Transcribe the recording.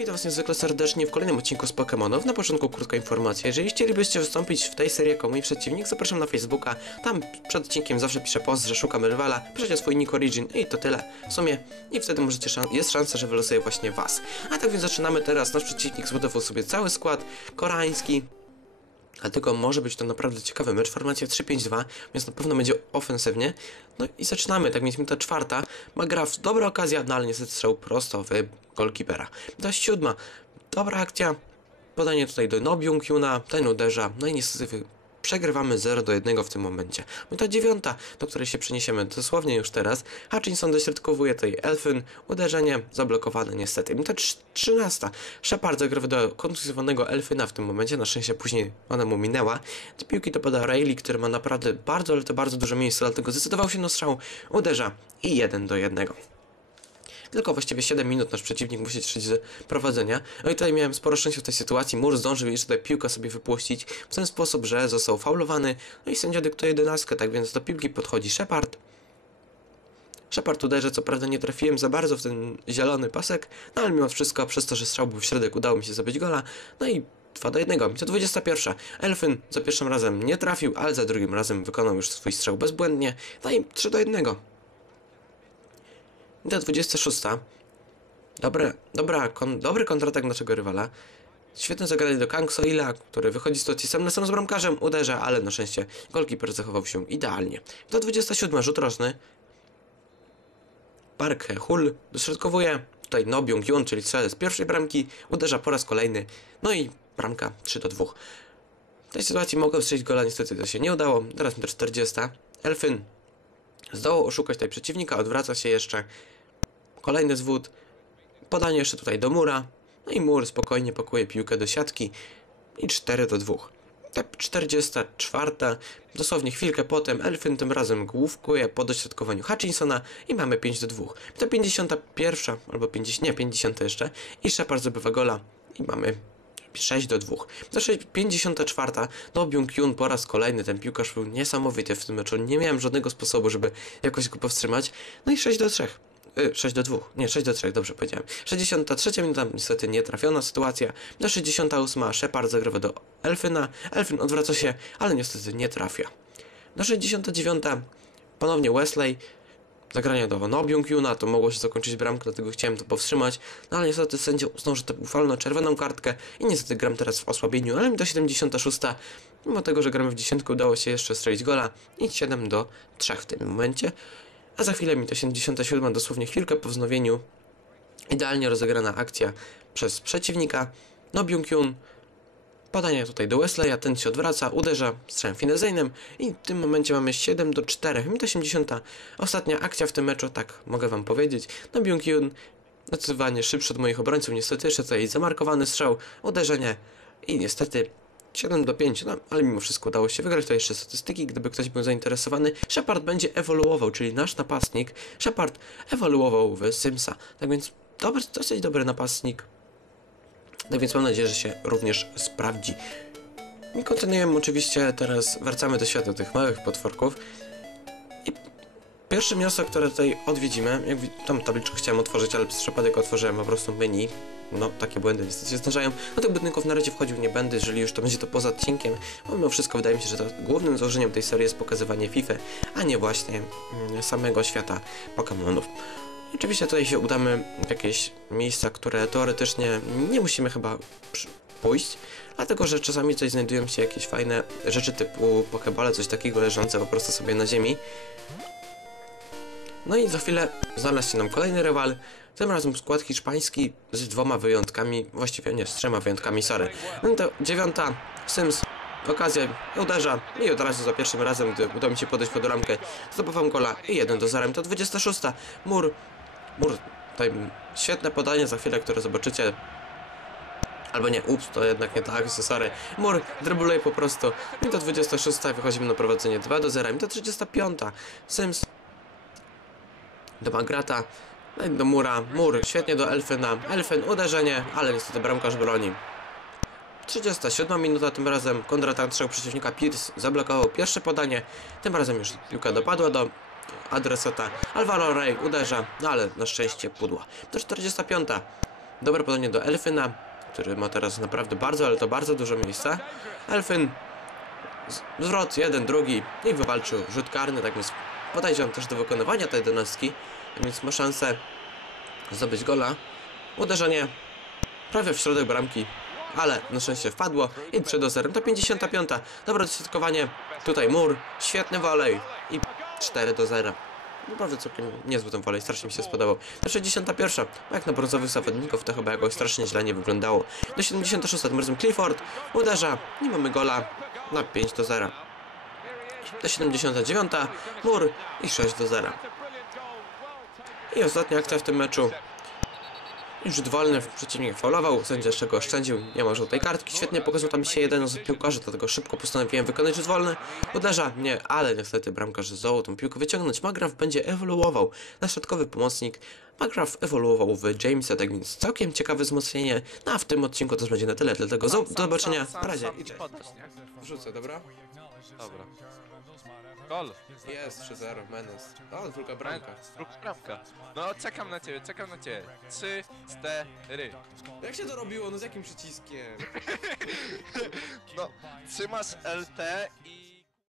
witam was niezwykle serdecznie w kolejnym odcinku z Pokémonów. Na początku krótka informacja. Jeżeli chcielibyście wystąpić w tej serii jako mój przeciwnik, zapraszam na Facebooka. Tam przed odcinkiem zawsze piszę post, że szukamy rywala. Piszecie swój nick origin i to tyle. W sumie i wtedy możecie szan jest szansa, że wylosuję właśnie was. A tak więc zaczynamy teraz. Nasz przeciwnik zbudował sobie cały skład koreański. Dlatego może być to naprawdę ciekawy mecz. Formacja 3-5-2, więc na pewno będzie ofensywnie. No i zaczynamy. Tak więc minuta czwarta. Magraf, dobra okazja, no ale niestety strzał prosto w golkipera. To siódma. Dobra akcja. Podanie tutaj do Nobiung Yuna, ten uderza. No i niestety przegrywamy 0 do 1 w tym momencie. Minuta dziewiąta, do której się przeniesiemy dosłownie już teraz. Hutchinson dośrodkowuje tutaj Elfyn, uderzenie zablokowane niestety. Minuta trzynasta, Shepard zagra do kontuzjowanego Elfyna w tym momencie, na szczęście później ona mu minęła. Do piłki to pada Rayleigh, który ma naprawdę bardzo, ale to bardzo dużo miejsca, dlatego zdecydował się na strzał, uderza i 1 do 1. Tylko właściwie 7 minut nasz przeciwnik musi trzeć z prowadzenia. No i tutaj miałem sporo szczęścia w tej sytuacji. Mur zdążył jeszcze tutaj piłkę sobie wypuścić w ten sposób, że został faulowany. No i sędzia dyktuje 11, tak więc do piłki podchodzi Shepard. Shepard uderzy, co prawda nie trafiłem za bardzo w ten zielony pasek, no ale mimo wszystko, przez to, że strzał był w środek, udało mi się zabić gola. No i 2 do 1. To 21. Elfyn za pierwszym razem nie trafił, ale za drugim razem wykonał już swój strzał bezbłędnie. No i 3 do 1. Do 26. Dobre, dobra, kon, dobry kontratak naszego rywala. Świetne zagranie do Kang Soila, który wychodzi z sam na sam z bramkarzem, uderza, ale na szczęście golkiper zachował się idealnie. Do 27. Rzut roczny. Park Hul dośrodkowuje. Tutaj No Byung Yun, czyli strzelec z pierwszej bramki, uderza po raz kolejny. No i bramka 3 do 2. W tej sytuacji mogłem strzelić gola, niestety to się nie udało. Teraz mi to 40. Elfyn Zdołał oszukać tutaj przeciwnika, odwraca się jeszcze. Kolejny zwód. Podanie jeszcze tutaj do mura. No i mur spokojnie pakuje piłkę do siatki. I 4 do 2. Ta 44. Dosłownie chwilkę potem Elfyn tym razem główkuje po dośrodkowaniu Hutchinsona i mamy 5 do 2. To 51 albo 50, nie 50 jeszcze i Shepard zdobywa gola i mamy 6 do 2. To 54. No Byung Yun po raz kolejny, ten piłkarz był niesamowity w tym meczu. Nie miałem żadnego sposobu, żeby jakoś go powstrzymać. No i 6 do 3. 6 do 2, nie 6 do 3, dobrze powiedziałem. 63 minuta, niestety nietrafiona sytuacja. Do 68 Shepard zagrywa do Elfyna. Elfyn odwraca się, ale niestety nie trafia. Do 69 ponownie Wesley zagrania do No Byung-Yuna, to mogło się zakończyć bramkę, dlatego chciałem to powstrzymać. No ale niestety sędzia uznał, że to był falno czerwoną kartkę i niestety gram teraz w osłabieniu, ale mi do 76, mimo tego, że gramy w dziesiątkę, udało się jeszcze strzelić gola i 7 do 3 w tym momencie. A za chwilę mi to 77, dosłownie chwilkę po wznowieniu. Idealnie rozegrana akcja przez przeciwnika. No Byung-Yun Podanie tutaj do Wesleya, ten się odwraca, uderza strzałem finezyjnym i w tym momencie mamy 7 do 4. Minuta 80. Ostatnia akcja w tym meczu, tak mogę wam powiedzieć. No Byung Yun zdecydowanie szybszy od moich obrońców, niestety jeszcze tutaj zamarkowany strzał, uderzenie i niestety 7 do 5, no ale mimo wszystko udało się wygrać. To jeszcze statystyki, gdyby ktoś był zainteresowany. Shepard będzie ewoluował, czyli nasz napastnik. Shepard ewoluował w Simsa, tak więc dobry, dosyć dobry napastnik. No więc mam nadzieję, że się również sprawdzi. I kontynuujemy oczywiście, teraz wracamy do świata tych małych potworków. I pierwsze miasto, które tutaj odwiedzimy, jak tam tabliczkę chciałem otworzyć, ale przez przypadek otworzyłem po prostu menu. No, takie błędy niestety się zdarzają. Do tych budynków na razie wchodził nie będę, jeżeli już to będzie to poza odcinkiem. Bo mimo wszystko wydaje mi się, że to głównym założeniem tej serii jest pokazywanie FIFA, a nie właśnie mm, samego świata Pokémonów. Oczywiście tutaj się udamy w jakieś miejsca, które teoretycznie nie musimy chyba pójść, dlatego że czasami coś znajdują się jakieś fajne rzeczy typu pokebale, coś takiego leżące po prostu sobie na ziemi. No i za chwilę znalazł się nam kolejny rywal, tym razem skład hiszpański z dwoma wyjątkami, właściwie nie, z trzema wyjątkami, sorry. No to dziewiąta, Sims, okazja, uderza i od razu za pierwszym razem, gdy uda mi się podejść pod ramkę, zdobywam gola i 1 do 0, to 26, mur Mur, tutaj świetne podanie za chwilę, które zobaczycie. Albo nie, ups, to jednak nie tak, sorry. Mur dribbluje po prostu. I do 26 wychodzimy na prowadzenie 2 do 0. I do 35. Sims do Magrata. No do Mura. Mur świetnie do Elfyna. Elfyn uderzenie, ale niestety bramkarz broni. 37 minuta tym razem kontratak strzał przeciwnika Pierce zablokował pierwsze podanie. Tym razem już piłka dopadła do adresata. Alvaro Rey uderza, no ale na szczęście pudła. Do 45. Dobre podanie do Elfyna, który ma teraz naprawdę bardzo, ale to bardzo dużo miejsca. Elfyn, zwrot, jeden, drugi i wywalczył rzut karny, tak więc podejrzewam też do wykonywania tej jedenastki, tak więc ma szansę zdobyć gola. Uderzenie prawie w środek bramki, ale na szczęście wpadło i 3 do 0. To 55. Dobre dośrodkowanie. Tutaj mur, świetny wolej i 4 do 0. Naprawdę całkiem niezły ten wolej, strasznie mi się spodobał. Do 61. Jak na brązowych zawodników to chyba jakoś strasznie źle nie wyglądało. Do 76. tym razem Clifford uderza. Nie mamy gola na 5 do 0. Do 79. Mur i 6 do 0. I ostatnia akcja w tym meczu. Już rzut wolny, przeciwnik faulował, sędzia jeszcze go oszczędził, nie ma żółtej kartki, świetnie pokazał tam się jeden z piłkarzy, dlatego szybko postanowiłem wykonać rzut wolny. Uderza mnie, ale niestety bramkarz zdołał tą piłkę wyciągnąć. Magraf będzie ewoluował na środkowy pomocnik. Magraf ewoluował w Jamesa, tak więc całkiem ciekawe wzmocnienie. No a w tym odcinku to będzie na tyle, dlatego do zobaczenia, na razie i cześć. nie? Wrzucę, dobra? Dobra. Gol. Jest 3-0, menes. O, druga Druga bramka. No, czekam na ciebie, czekam na ciebie. Trzy, cztery. Jak się to robiło? No z jakim przyciskiem? No, trzymasz LT i